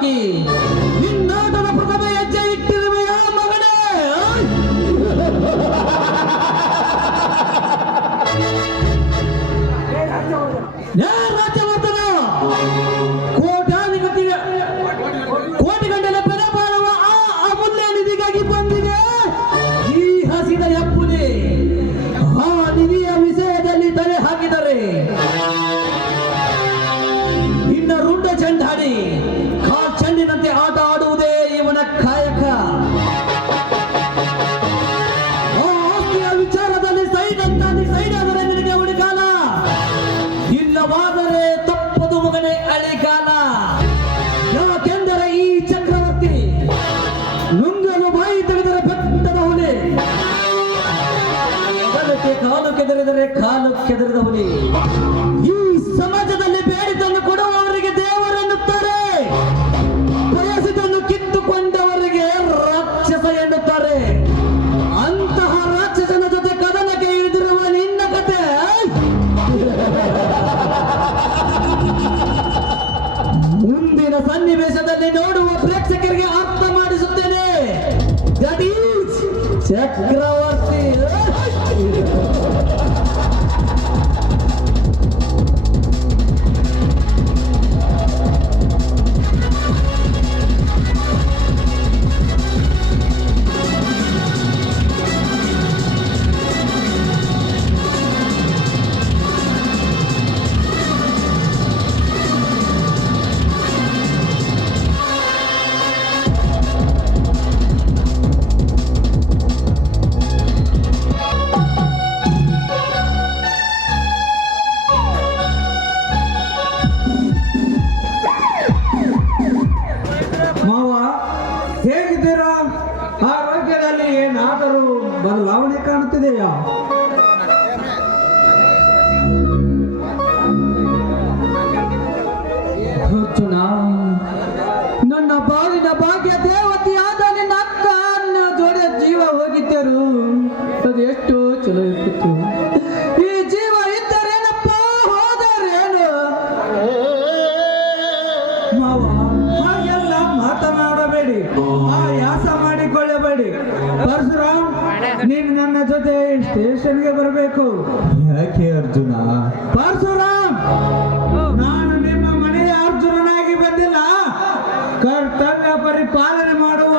对 ಕೆದರಿದರೆ ಕಾಲು ಕೆದರಿದ ಸ್ಟೇಷನ್ಗೆ ಬರಬೇಕು. ಯಾಕೆ ಅರ್ಜುನ. ಪರಶುರಾಮ್ ನಾನು ನಿಮ್ಮ ಮನೆಯ ಅರ್ಜುನನಾಗಿ ಬಂದಿಲ್ಲ. ಕರ್ತವ್ಯ ಪರಿಪಾಲನೆ ಮಾಡುವ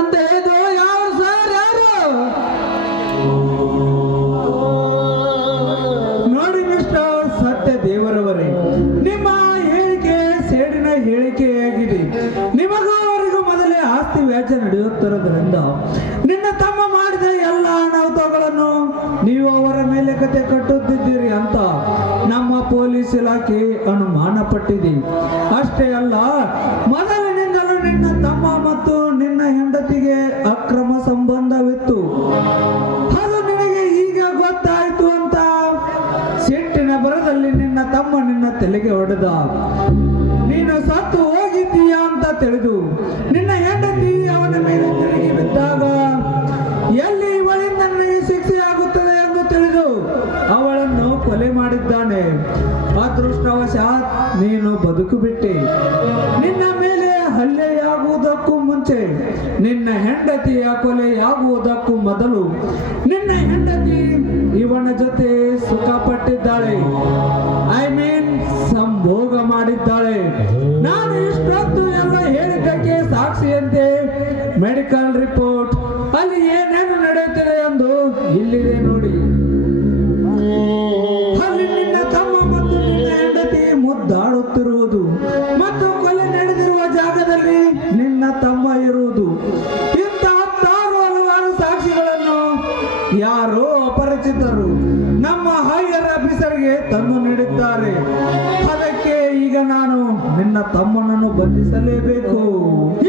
ಅಂತ ಯಾರು ಸರ್ ಯಾರು? ನೋಡಿ ಮಿಸ್ಟರ್ ಸತ್ಯ ದೇವರವರೇ, ನಿಮ್ಮ ಹೇಳಿಕೆ ಸೇಡಿನ ಹೇಳಿಕೆಯಾಗಿದೆ. ನಿಮಗೂ ಅವರಿಗೂ ಮೊದಲೇ ಆಸ್ತಿ ವ್ಯಾಜ್ಯ ನಡೆಯುತ್ತಿರೋದ್ರಿಂದ ನಿನ್ನ ತಮ್ಮ ಮಾಡಿದ ಎಲ್ಲ ಅನಾಹುತಗಳನ್ನು ನೀವು ಅವರ ಮೇಲೆ ಕತೆ ಕಟ್ಟುತ್ತಿದ್ದೀರಿ ಅಂತ ನಮ್ಮ ಪೊಲೀಸ್ ಇಲಾಖೆ ಅನುಮಾನ ಪಟ್ಟಿದೆ ಅಷ್ಟೇ ಅಲ್ಲ, ಮೊದಲಿನಿಂದಲೂ ನಿನ್ನ ತಮ್ಮ ಮತ್ತು ಹೆಂಡತಿಗೆ ಅಕ್ರಮ ಸಂಬಂಧವಿತ್ತು. ಅದು ನಿನಗೆ ಈಗ ಗೊತ್ತಾಯ್ತು ಅಂತ ಸಿಟ್ಟಿನ ಬರದಲ್ಲಿ ನಿನ್ನ ತಮ್ಮ ನಿನ್ನ ತಲೆಗೆ ಹೊಡೆದ. ನೀನು ಸತ್ತು ಹೋಗಿದ್ದೀಯಾ ಅಂತ ತಿಳಿದು ನಿನ್ನ ಹೆಂಡತಿ ಅವನ ಮೇಲೆ ತಿರುಗಿ ಬಿದ್ದಾಗ ಎಲ್ಲಿ ಇವಳಿಂದ ನನಗೆ ಶಿಕ್ಷೆಯಾಗುತ್ತದೆ ಎಂದು ತಿಳಿದು ಅವಳನ್ನು ಕೊಲೆ ಮಾಡಿದ್ದಾನೆ. ಅದೃಷ್ಟವಶಾತ್ ನೀನು ಬದುಕು ಬಿಟ್ಟಿ. ನಿನ್ನ ಹಲ್ಲೆಯಾಗುವುದಕ್ಕೂ ಮುಂಚೆ ನಿನ್ನ ಹೆಂಡತಿಯ ಕೊಲೆಯಾಗುವುದಕ್ಕೂ ಮೊದಲು ನಿನ್ನ ಹೆಂಡತಿ ಇವನ ಜೊತೆ ಸುಖ ಪಟ್ಟಿದ್ದಾಳೆ ಐ ಮೀನ್ ಸಂಭೋಗ ಮಾಡಿದ್ದಾಳೆ. ನಾನು ಇಷ್ಟೊತ್ತು ಎಲ್ಲ ಹೇಳಿದ್ದಕ್ಕೆ ಸಾಕ್ಷಿಯಂತೆ ಮೆಡಿಕಲ್ ರಿಪೋರ್ಟ್ ಅಲ್ಲಿ ಏನೇನು ನಡೆಯುತ್ತಿದೆ ಹೈಯರ್ ಆಫೀಸರ್ಗೆ ತಂದು ನೀಡಿದ್ದಾರೆ. ಅದಕ್ಕೆ ಈಗ ನಾನು ನಿನ್ನ ತಮ್ಮನನ್ನು ಬಂಧಿಸಲೇಬೇಕು.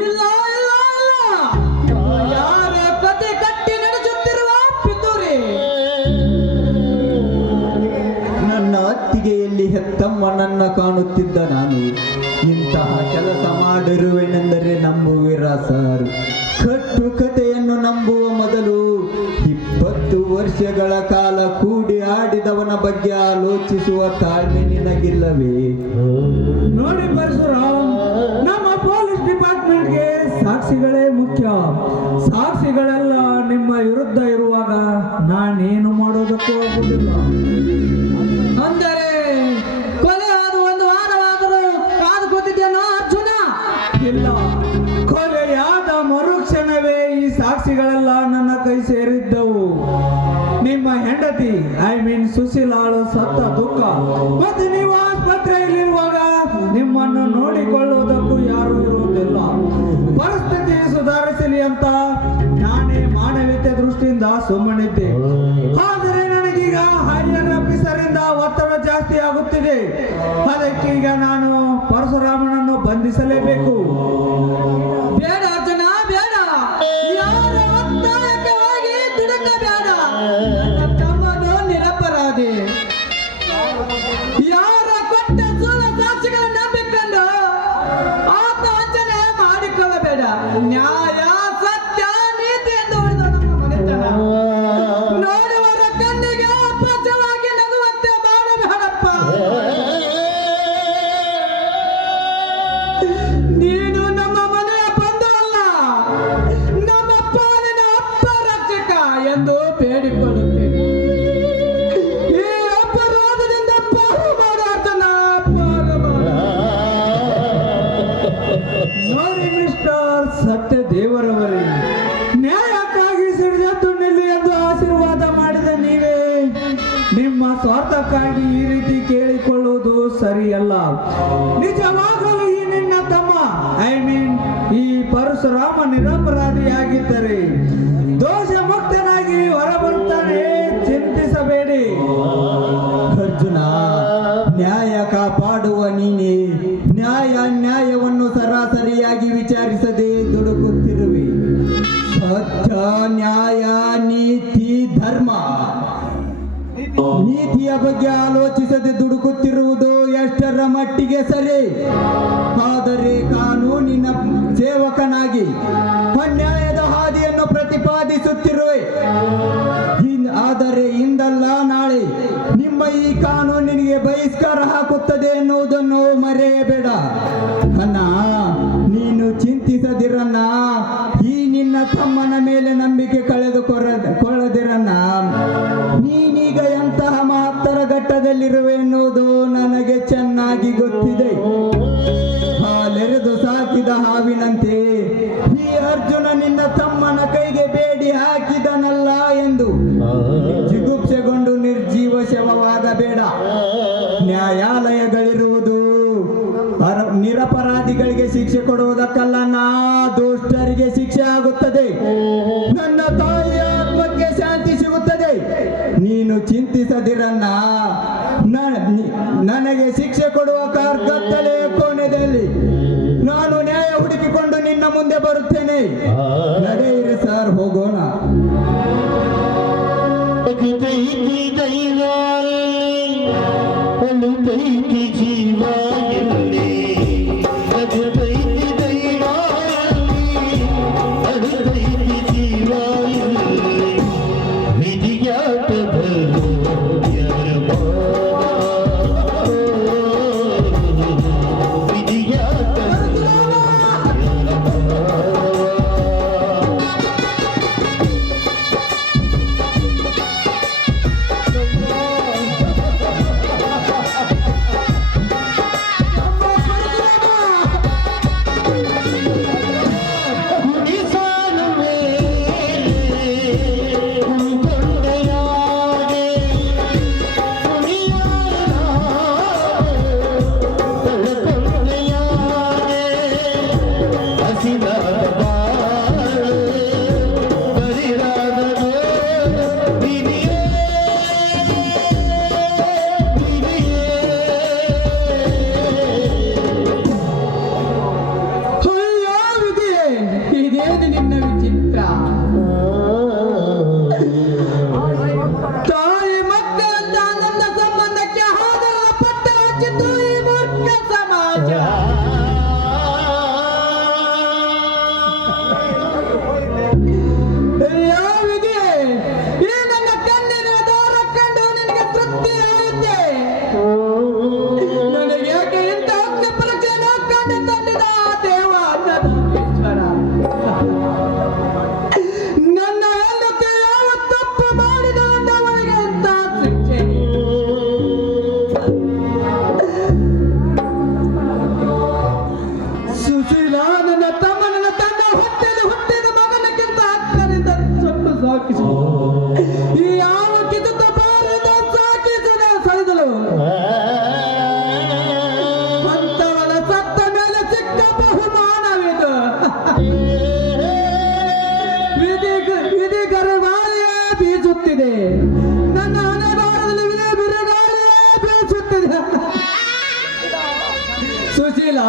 ಇಲ್ಲ ಯಾರ ಕತೆ ಕಟ್ಟಿ ನಡೆಸುತ್ತಿರುವ ಪಿತೂರಿ. ನನ್ನ ಅತ್ತಿಗೆಯಲ್ಲಿ ಹೆತ್ತಮ್ಮನನ್ನ ಕಾಣುತ್ತಿದ್ದ ನಾನು. ಇಂತಹ ಕೆಲಸ ಮಾಡಿರುವೆನೆಂದರೆ ನಂಬುವಿರ ಸರ್? ಕಟ್ಟು ಕಥೆಯನ್ನು ಇಪ್ಪತ್ತು ವರ್ಷಗಳ ಕಾಲ ಕೂಡಿ ಆಡಿದವನ ಬಗ್ಗೆ ಆಲೋಚಿಸುವ ತಾಳ್ಮೆ ನಿನಗಿಲ್ಲವೇ? ನೋಡಿ ಪರಶುರಾಮ್, ನಮ್ಮ ಪೊಲೀಸ್ ಡಿಪಾರ್ಟ್ಮೆಂಟ್ಗೆ ಸಾಕ್ಷಿಗಳೇ ಮುಖ್ಯ. ಸಾಕ್ಷಿಗಳೆಲ್ಲ ನಿಮ್ಮ ವಿರುದ್ಧ ಇರುವಾಗ ನಾನೇನು ಮಾಡೋದಕ್ಕೂ ಆಗುವುದಿಲ್ಲ ಅಂದರೆ, ಕೊಲೆ ಒಂದು ವಾರವಾದರೂ ಕಾದು ಅರ್ಜುನ? ಇಲ್ಲ. ಸುಶೀಲಾಳು ಸತ್ತ ದುಃಖ. ಮತ್ತೆ ನೀವು ಆಸ್ಪತ್ರೆಯಲ್ಲಿರುವಾಗ ನಿಮ್ಮನ್ನು ನೋಡಿಕೊಳ್ಳುವುದಕ್ಕೂ ಯಾರು ಇರುವುದಿಲ್ಲ. ಪರಿಸ್ಥಿತಿ ಸುಧಾರಿಸಲಿ ಅಂತ ನಾನೇ ಮಾನವೀಯತೆ ದೃಷ್ಟಿಯಿಂದ ಸುಮ್ಮನಿದ್ದೆ. ಆದರೆ ನನಗೀಗ ಹೈಯರ್ ಆಫೀಸರ್ ಇಂದ ಒತ್ತಡ ಜಾಸ್ತಿ ಆಗುತ್ತಿದೆ. ಅದಕ್ಕೀಗ ನಾನು ಪರಶುರಾಮನನ್ನು ಬಂಧಿಸಲೇಬೇಕು. ಪರಶುರಾಮ ನಿರಪರಾಧಿಯಾಗಿದ್ದರೆ ಸೇವಕನಾಗಿ ಅನ್ಯಾಯದ ಹಾದಿಯನ್ನು ಪ್ರತಿಪಾದಿಸುತ್ತಿರುವೆ. ಆದರೆ ಇಂದಲ್ಲ ನಾಳೆ ನಿಮ್ಮ ಈ ಕಾನೂನಿಗೆ ಬಹಿಷ್ಕಾರ ಹಾಕುತ್ತದೆ ಎನ್ನುವುದನ್ನು ಮರೆಯಬೇಡ. ಅಣ್ಣ, ನೀನು ಚಿಂತಿಸದಿರಣ್ಣ. ಈ ನಿನ್ನ ತಮ್ಮನ ಮೇಲೆ ನಂಬಿಕೆ ಕಳೆದುಕೊರ ಘಟ್ಟದಲ್ಲಿರುವೆ ಎನ್ನುವುದು ನನಗೆ ಚೆನ್ನಾಗಿ ಗೊತ್ತಿದೆ. ಹಾಲೆರೆದು ಸಾಕಿದ ಹಾವಿನಂತೆ ಈ ಅರ್ಜುನ ನಿನ್ನ ತಮ್ಮನ ಕೈಗೆ ಬೇಡಿ ಹಾಕಿದನಲ್ಲ ಎಂದು ಜಿಗುಪ್ಸೆಗೊಂಡು ನಿರ್ಜೀವ ಶವವಾಗಬೇಡ. ನ್ಯಾಯಾಲಯಗಳಿರುವುದು ನಿರಪರಾಧಿಗಳಿಗೆ ಶಿಕ್ಷೆ ಕೊಡುವುದಕ್ಕಲ್ಲ, ನಾ ದುಷ್ಟರಿಗೆ ಶಿಕ್ಷೆ ಆಗುತ್ತದೆ. ನನ್ನ ತಾಯಿಯ ಆತ್ಮಕ್ಕೆ ಶಾಂತಿ ಸಿಗುತ್ತದೆ. ನೀನು ಚಿಂತಿಸದಿರನ್ನ ನನಗೆ ಶಿಕ್ಷೆ ಕೊಡುವ ಕಾರ್ಗತ್ತಲೆ ಕೋಣೆಯಲ್ಲಿ ನಾನು ನ್ಯಾಯ ಹುಡುಕಿಕೊಂಡು ನಿನ್ನ ಮುಂದೆ ಬರುತ್ತೇನೆ. ನಡೆಯಿರಿ ಸರ್, ಹೋಗೋಣ. ಜೈ ಜೈ ವಿಧಿ ಗರುಗಾಳಿಯ ಬೀಸುತ್ತಿದೆ. ನನ್ನ ಹಣೆ ಬಾರದಲ್ಲಿ ವಿಧಿ ಬಿರುಗಾಳಿಯ ಬೀಸುತ್ತಿದೆ. ಸುಶೀಲಾ.